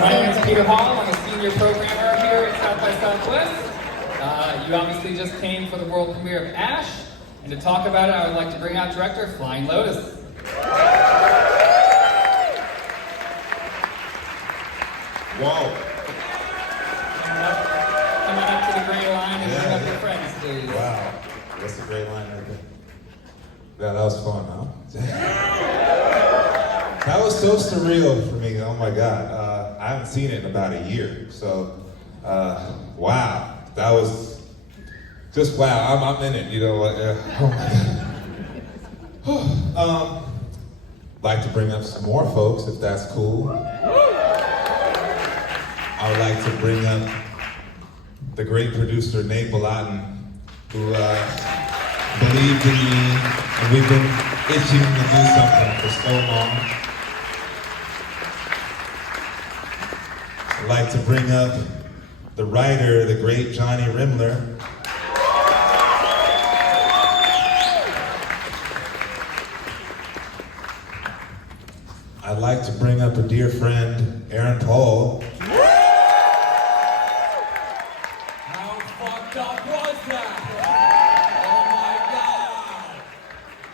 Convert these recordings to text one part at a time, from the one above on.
My name is Peter Hall. I'm a senior programmer here at South by Southwest. You obviously just came for the world premiere of Ash, and to talk about it, I would like to bring out director Flying Lotus. Whoa. Coming up to the gray line and bring up your friends, please. Wow. What's the gray line right there? Yeah, that was fun, huh? That was so surreal for me. Oh my God. I haven't seen it in about a year. So, wow. That was just wow. I'm in it, you know. Oh my God. Like to bring up some more folks, if that's cool. I would like to bring up the great producer Nate Bolotin, who believed in me, and we've been itching to do something for so long. I'd like to bring up the writer, the great Jonni Remmler. I'd like to bring up a dear friend, Aaron Paul. How fucked up was that? Oh my God!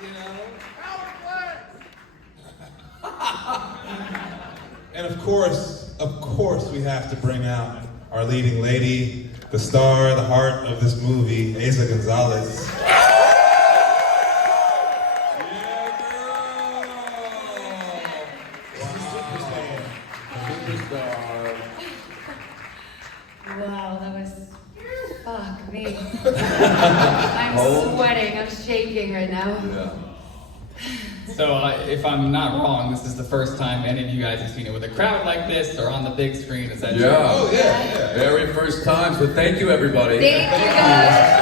You know? And of course, we have to bring out our leading lady, the star, the heart of this movie, Eiza González. Wow, that was, fuck me. I'm sweating, I'm shaking right now. Yeah. So if I'm not wrong, this is the first time any of you guys have seen it with a crowd like this or on the big screen. Is that true? Oh yeah. Very first time, so thank you everybody. Thank you guys.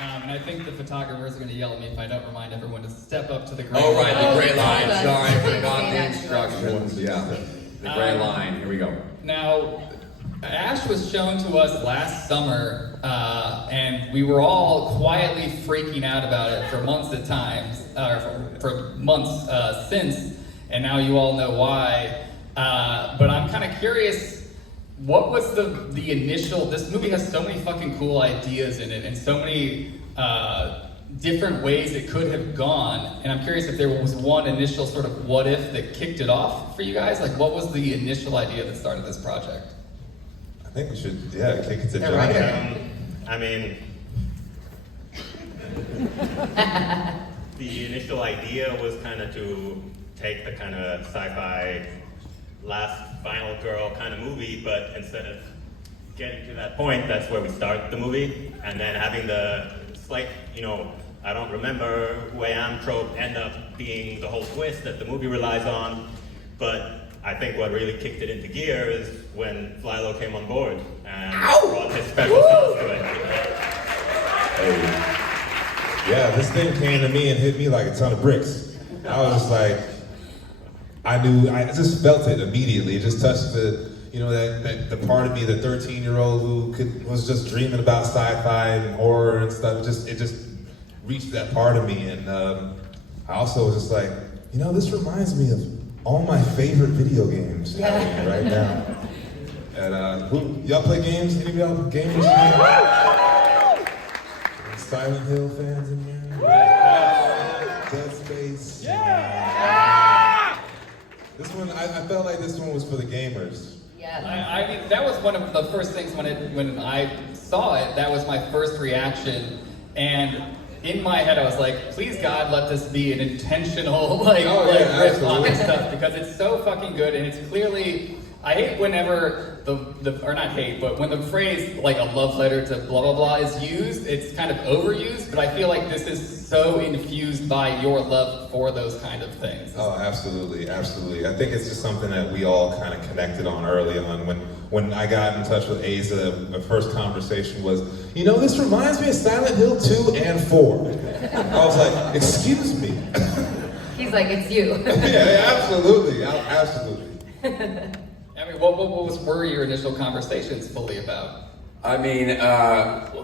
And I think the photographers are going to yell at me if I don't remind everyone to step up to the gray Oh line. right, the gray line. Oh, Sorry, that's- forgot the that's- instructions. Yeah, the gray line. Here we go. Now, Ash was shown to us last summer, and we were all quietly freaking out about it for months at times, for months since, and now you all know why. But I'm kind of curious, what was the initial? This movie has so many fucking cool ideas in it, and so many different ways it could have gone. And I'm curious if there was one initial sort of what if that kicked it off for you guys. Like, what was the initial idea that started this project? I think we should, kick it to Yeah, Johnny. right. I mean, the initial idea was kind of to take the kind of sci-fi last final girl kind of movie, but instead of getting to that point, that's where we start the movie, and then having the slight, I don't remember who I am trope end up being the whole twist that the movie relies on. But I think what really kicked it into gear is when Flylo came on board and brought his special sauce to it. Hey. Yeah, this thing came to me and hit me like a ton of bricks. I was just like, I just felt it immediately. It just touched the the part of me, the 13-year-old who was just dreaming about sci-fi and horror and stuff. It just reached that part of me, and I also was just like, this reminds me of all my favorite video games happening right now. And y'all play games? Any of y'all gamers? Silent Hill fans in there? Dead Space. Yeah! This one, I felt like this one was for the gamers. Yeah. I mean, that was one of the first things when I saw it. That was my first reaction, and in my head I was like, please God, let this be an intentional riff on this stuff, because it's so fucking good, and it's clearly. I hate whenever or not hate, but when the phrase like a love letter to blah blah blah is used, it's kind of overused. But I feel like this is so infused by your love for those kind of things. Oh, absolutely, absolutely. I think it's just something that we all kind of connected on early on. When I got in touch with Eiza, the first conversation was, this reminds me of Silent Hill 2 and 4. I was like, excuse me. He's like, it's you. Yeah, absolutely, absolutely. I mean, what were your initial conversations fully about? I mean,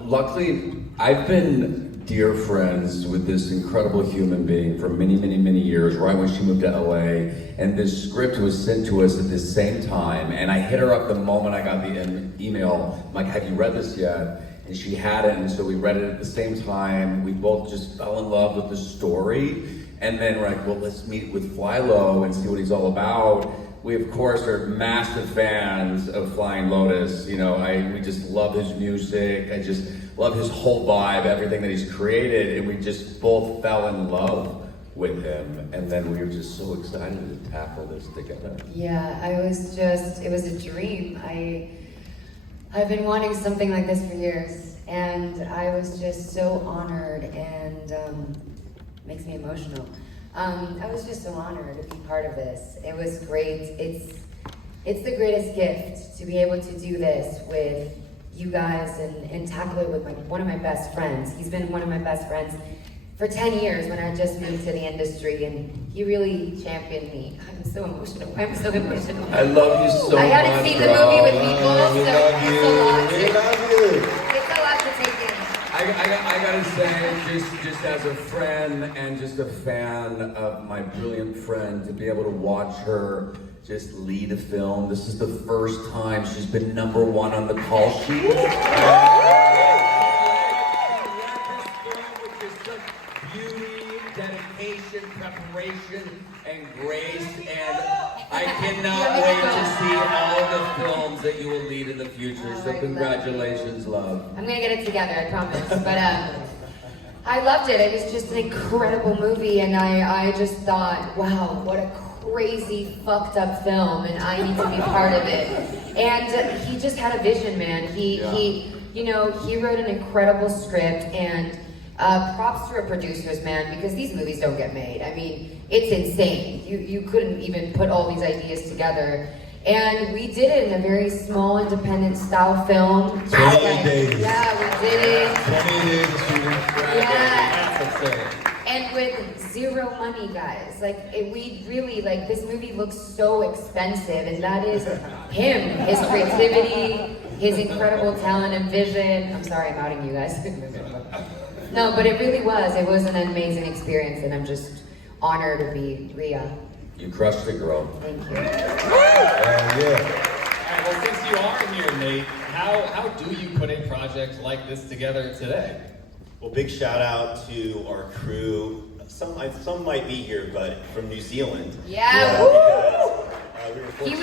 luckily, I've been dear friends with this incredible human being for many, many, many years, right when she moved to LA. And this script was sent to us at the same time. And I hit her up the moment I got the email. I'm like, have you read this yet? And she hadn't, and so we read it at the same time. We both just fell in love with the story. And then we're like, well, let's meet with Flylo and see what he's all about. We, of course, are massive fans of Flying Lotus. You know, we just love his music. I just love his whole vibe, everything that he's created. And we just both fell in love with him. And then we were just so excited to tackle this together. Yeah, it was a dream. I've been wanting something like this for years, and I was just so honored, and makes me emotional. I was just so honored to be part of this. It was great. It's the greatest gift to be able to do this with you guys and tackle it with one of my best friends. He's been one of my best friends for 10 years when I just moved to the industry, and he really championed me. I'm so emotional. I love you so much. I haven't seen the movie with people, so we love you. We love you. it's a lot to take in. I gotta say, just as a friend and just a fan of my brilliant friend, to be able to watch her just lead a film. This is the first time she's been #1 on the call sheet. Dedication, preparation, and grace, and I cannot wait to see all the films that you will lead in the future. So congratulations, love. I'm gonna get it together, I promise. But I loved it. It was just an incredible movie, and I just thought, wow, what a crazy, fucked up film, and I need to be part of it. And he just had a vision, man. He wrote an incredible script, and props to our producers, man, because these movies don't get made. I mean, it's insane. You couldn't even put all these ideas together. And we did it in a very small, independent style film. 28 days. Yeah, we did it. 28 days of shooting. Yeah. And with zero money, guys. We really, this movie looks so expensive, and that is him, his creativity, his incredible talent and vision. I'm sorry, I'm outing you guys. No, but it really was. It was an amazing experience, and I'm just honored to be Rhea. You crushed it, girl. Thank you. Yeah. All right, well, since you are here, Nate, how do you put a project like this together today? Well, big shout out to our crew. Some might be here, but from New Zealand. Yeah, Because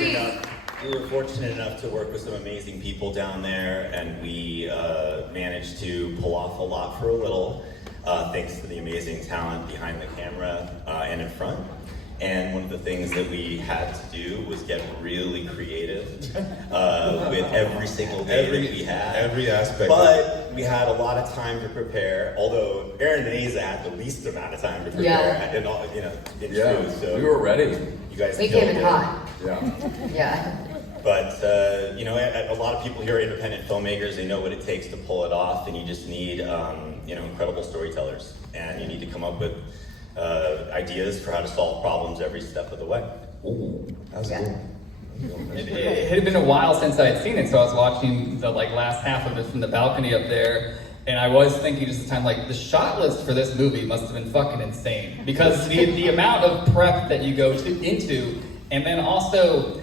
we were fortunate enough to work with some amazing people down there, and we managed to pull off a lot for a little, thanks to the amazing talent behind the camera and in front. And one of the things that we had to do was get really creative with every single day that we had. Every aspect. But we had a lot of time to prepare, although Aaron and Eiza had the least amount of time to prepare. Yeah. And all, in truth, so we were ready. you guys we killed came in it. hot. Yeah. Yeah. But, a lot of people here are independent filmmakers. They know what it takes to pull it off, and you just need, incredible storytellers. And you need to come up with ideas for how to solve problems every step of the way. Ooh, that's cool. It had been a while since I had seen it, so I was watching the last half of it from the balcony up there, and I was thinking just at the time, the shot list for this movie must have been fucking insane, because the amount of prep that you go into, and then also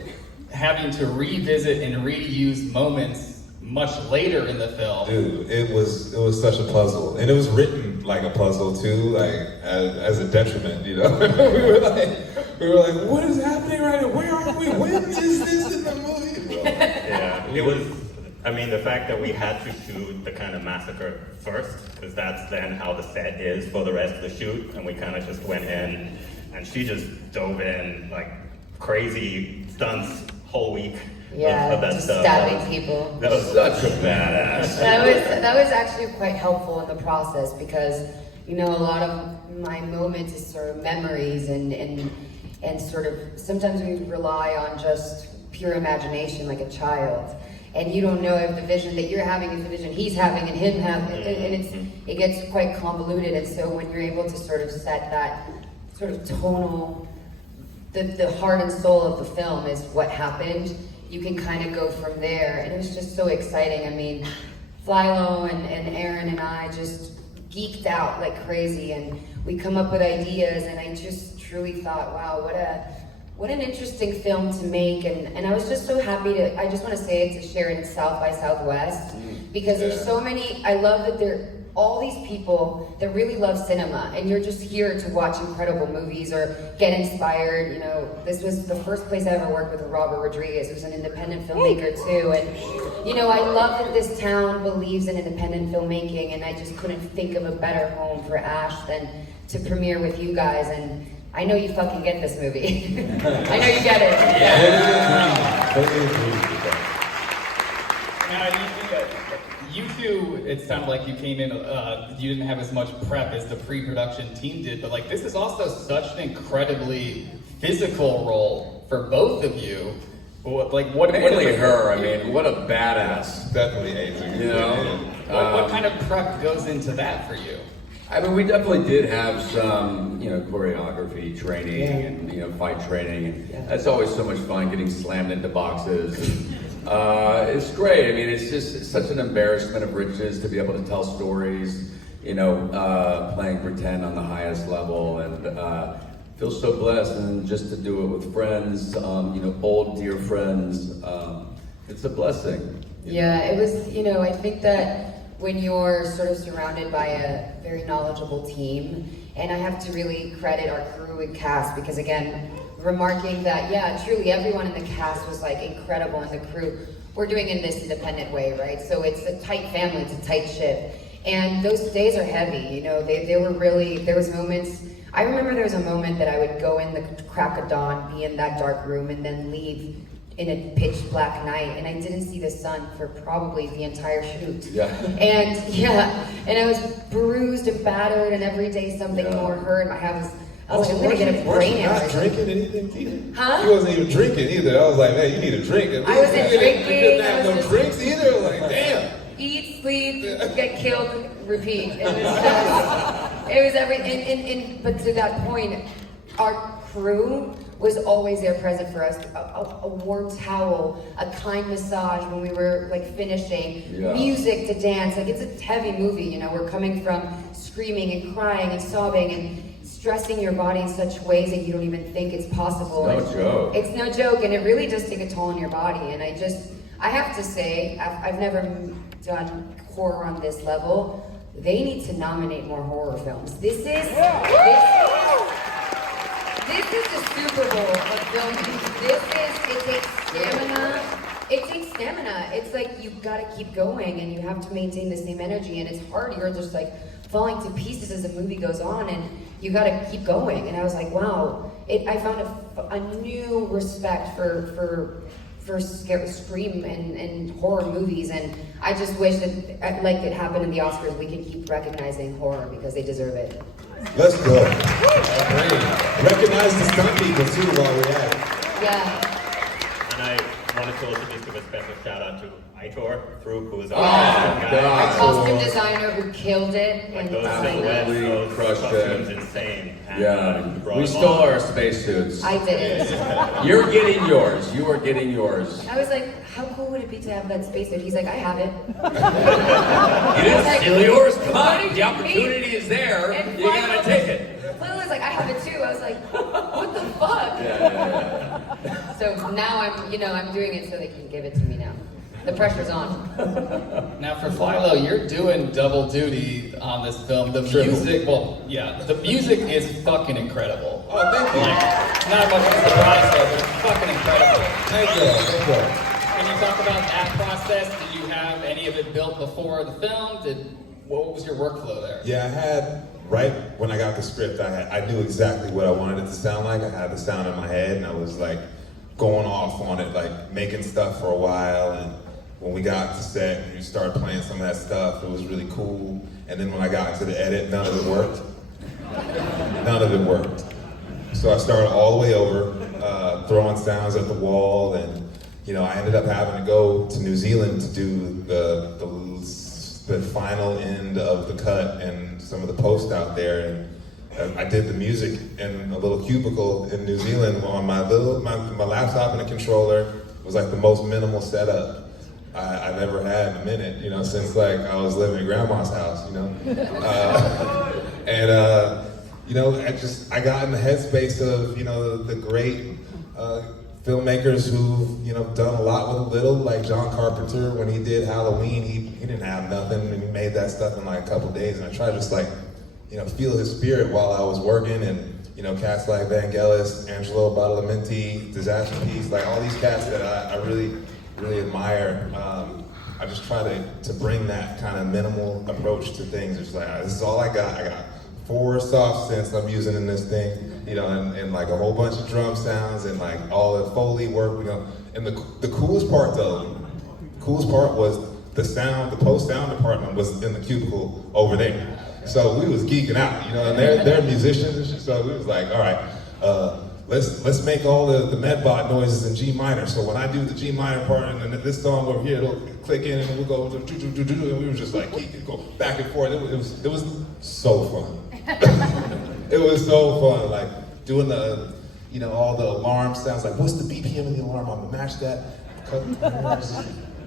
having to revisit and reuse moments much later in the film. Dude, it was such a puzzle, and it was written like a puzzle too, as a detriment, we were like, what is happening right now? Where are we? When is this in the movie? Yeah, it was, the fact that we had to shoot the kind of massacre first, because that's then how the set is for the rest of the shoot, and we kind of just went in, and she just dove in like crazy stunts whole week. Yeah, of that just stuff. stabbing people. That was such a badass. That was actually quite helpful in the process, because a lot of my moments is sort of memories and sort of sometimes we rely on just pure imagination like a child, and you don't know if the vision that you're having is the vision he's having and him having, and it gets quite convoluted. And so when you're able to sort of set that sort of tonal, the heart and soul of the film is what happened, you can kind of go from there. And it was just so exciting. Flylo and Aaron and I just geeked out like crazy, and we come up with ideas, and I just truly thought, wow, what an interesting film to make, and I was just so happy to, I just want to say it, to share it in South by Southwest, because there's so many, I love that there are all these people that really love cinema, and you're just here to watch incredible movies or get inspired. You know, this was the first place I ever worked with Robert Rodriguez, who's an independent filmmaker too, and you know, I love that this town believes in independent filmmaking, and I just couldn't think of a better home for Ash than to premiere with you guys, and I know you fucking get this movie. I know you get it. Yeah. Totally agree with that. Now, you two, it sounded like you came in, you didn't have as much prep as the pre-production team did, but like this is also such an incredibly physical role for both of you. What Mainly her, I mean, what a badass. Definitely Eiza. You know? What kind of prep goes into that for you? I mean, we definitely did have some, you know, choreography training and, you know, fight training. And that's always so much fun, getting slammed into boxes. And, it's great. I mean, it's such an embarrassment of riches to be able to tell stories, you know, playing pretend on the highest level. And feel so blessed, and just to do it with friends, you know, old dear friends. It's a blessing. Yeah, it was, you know, I think that when you're sort of surrounded by a very knowledgeable team, and I have to really credit our crew and cast, because again, remarking that, yeah, truly everyone in the cast was like incredible, and the crew, we're doing it in this independent way, right? So it's a tight family, it's a tight ship. And those days are heavy, you know, they were really, there was moments, I remember there was a moment that I would go in the crack of dawn, be in that dark room, and then leave in a pitch black night, and I didn't see the sun for probably the entire shoot. Yeah. And I was bruised and battered, and every day something more hurt. I was like, I'm gonna get a brain hemorrhage. hemorrhage. Drinking anything either? Huh? He wasn't even drinking either. I was like, man, you need a drink. I wasn't drinking. You didn't have I was no just- drinks either. I was like, damn. Eat, sleep, get killed, repeat. It was just, it was everything. But to that point, our crew was always there present for us. A warm towel, a kind massage when we were like finishing, music to dance. Like it's a heavy movie, you know, we're coming from screaming and crying and sobbing and stressing your body in such ways that you don't even think it's possible. It's no joke. It's no joke, and it really does take a toll on your body. And I have to say, I've never done horror on this level. They need to nominate more horror films. This is the Super Bowl of filming. It takes stamina. It takes stamina. It's like you've got to keep going, and you have to maintain the same energy, and it's hard. You're just like falling to pieces as the movie goes on, and you got to keep going. And I was like, wow. I found a new respect for scream and horror movies, and I just wish that, like it happened in the Oscars, we could keep recognizing horror because they deserve it. Let's go. Great. Recognize the stunt people too while we're at it. Yeah. And I wanted to also just give a special shout out to Aitor Throop, who was our God. Our costume designer who killed it. Like And those designed silhouettes, it. those crushed costumes, it. insane. And, Yeah, brought we them stole all. our spacesuits. I did it. You're getting yours. You are getting yours. I was like, how cool would it be to have that spacesuit? He's like, I have it. You didn't steal yours. Come on, the opportunity is there. And You gotta take it. Lil was like, I have it too. I was like, what the fuck? Yeah. So now I'm doing it so they can give it to me now. The pressure's on. Now for Philo, you're doing double duty on this film. The music, the music is fucking incredible. Oh, thank you. Like, not much of a surprise though, but it's fucking incredible. Thank you. Thank you. Can you talk about that process? Did you have any of it built before the film? What was your workflow there? Yeah, I had, right when I got the script, I knew exactly what I wanted it to sound like. I had the sound in my head, and I was like going off on it, like making stuff for a while. And when we got to set and you started playing some of that stuff, it was really cool. And then when I got to the edit, none of it worked. None of it worked. So I started all the way over, throwing sounds at the wall, and I ended up having to go to New Zealand to do the final end of the cut and some of the post out there. And I did the music in a little cubicle in New Zealand on my laptop and a controller. It was like the most minimal setup. I never had in a minute, you know, since like I was living in grandma's house, you know. You know, I got in the headspace of, you know, the great filmmakers who've, you know, done a lot with a little, like John Carpenter. When he did Halloween, he didn't have nothing, and he made that stuff in like a couple days. And I tried to just like, you know, feel his spirit while I was working. And you know, cats like Vangelis, Angelo Badalamenti, Disaster Piece, like all these cats that I really, really admire. I just try to bring that kind of minimal approach to things. It's like, this is all I got. I got 4 soft synths I'm using in this thing, you know, and like a whole bunch of drum sounds and like all the Foley work, you know. And the coolest part though, was the sound, the post-sound department was in the cubicle over there. So we was geeking out, you know, and they're musicians, so we was like, all right, let's make all the medbot noises in G minor. So when I do the G minor part and then this song over here, it'll click in and we'll go and we were just like geeking, go back and forth. It was so fun. It was so fun, like doing the, you know, all the alarm sounds. Like, what's the BPM of the alarm? I'm gonna match that.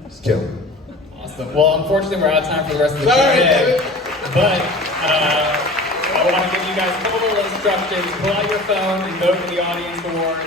It's killing. Awesome. Well, unfortunately, we're out of time for the rest of the day. But I want to give you guys a couple little instructions. Pull out your phone and go to the audience award.